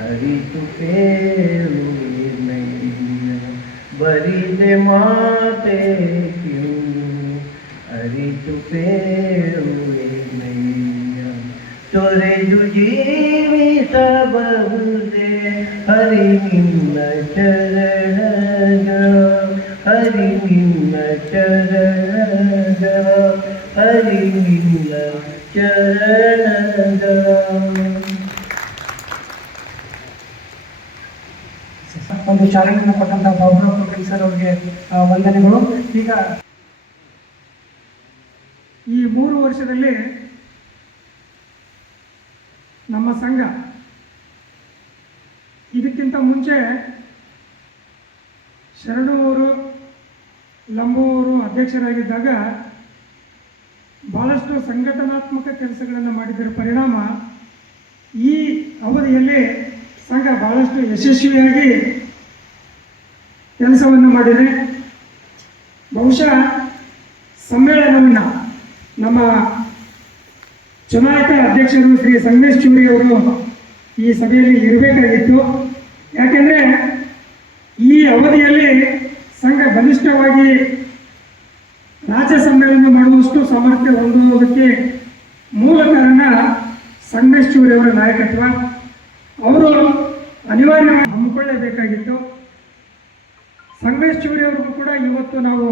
ಅರಿತು ಕೇಳುವೆನಯ್ಯ ಬರಿದೆ ಮಾತೆ ಕಿವು ಅರಿತು ಕೇಳುವೆನಯ್ಯ ತೊರೆದು ಜೀವಿಸಬಹುದೇ ಹರಿ ನಿನ್ನ ಚರಣಗ ಹರಿ ನಿನ್ನ ಚರಣಗ ಹರಿ ನಿನ್ನ ಚರಣಗ ಒಂದು ಚಾಲೆಂಜನ್ನು ಕೊಟ್ಟಂತಹ ಬಾಬುರಾವ್ ಸರ್ ಅವರಿಗೆ ವಂದನೆಗಳು. ಈಗ ಈ ಮೂರು ವರ್ಷದಲ್ಲಿ ನಮ್ಮ ಸಂಘ ಇದಕ್ಕಿಂತ ಮುಂಚೆ ಶರಣೂರು, ಲಂಬೂರು ಅಧ್ಯಕ್ಷರಾಗಿದ್ದಾಗ ಬಹಳಷ್ಟು ಸಂಘಟನಾತ್ಮಕ ಕೆಲಸಗಳನ್ನು ಮಾಡಿದ್ದರ ಪರಿಣಾಮ ಈ ಅವಧಿಯಲ್ಲಿ ಸಂಘ ಬಹಳಷ್ಟು ಯಶಸ್ವಿಯಾಗಿ ಕೆಲಸವನ್ನು ಮಾಡಿದೆ ಬಹುಶಃ ಸಮ್ಮೇಳನವನ್ನು ನಮ್ಮ ಚುನಾಯಿತ ಅಧ್ಯಕ್ಷರು ಶ್ರೀ ಸಂಗಮೇಶ್ ಚೂರಿ ಅವರು ಈ ಸಭೆಯಲ್ಲಿ ಇರಬೇಕಾಗಿತ್ತು. ಯಾಕೆಂದರೆ ಈ ಅವಧಿಯಲ್ಲಿ ಸಂಘ ಬಲಿಷ್ಠವಾಗಿ ರಾಜ್ಯ ಸಮ್ಮೇಳನ ಮಾಡುವಷ್ಟು ಸಾಮರ್ಥ್ಯ ಹೊಂದುವುದಕ್ಕೆ ಮೂಲ ಕಾರಣ ಸಂಗಮೇಶ್ ಚೂರಿ ಅವರ ನಾಯಕತ್ವ. ಅವರು ಅನಿವಾರ್ಯವಾಗಿ ಹಮ್ಮಿಕೊಳ್ಳಲೇಬೇಕಾಗಿತ್ತು ಸಂಗಮೇಶ್ ಚೂರಿ ಅವ್ರಿಗೂ ಕೂಡ ಇವತ್ತು ನಾವು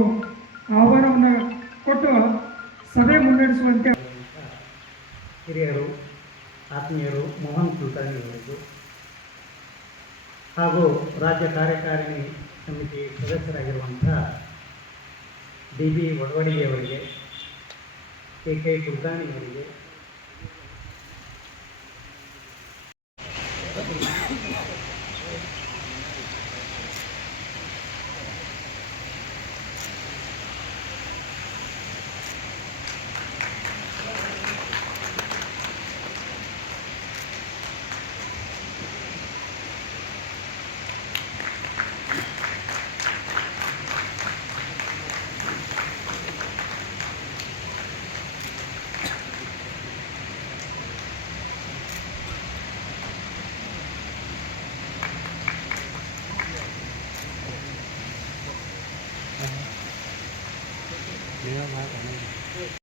ಆಹ್ವಾನವನ್ನು ಕೊಟ್ಟು ಸಭೆ ಮುನ್ನಡೆಸುವಂತೆ ಹಿರಿಯರು, ಆತ್ಮೀಯರು, ಮೋಹನ್ ಕುಲಕರ್ಣಿ ಅವರಿಗೂ ಹಾಗೂ ರಾಜ್ಯ ಕಾರ್ಯಕಾರಿಣಿ ಸಮಿತಿ ಸದಸ್ಯರಾಗಿರುವಂಥ ಡಿ ಬಿ ಒಡವಡಿಯವರಿಗೆ ಕೆ ಕೆ ಕುಲಕರ್ಣಿ ಅವರಿಗೆ. 你要买我ยว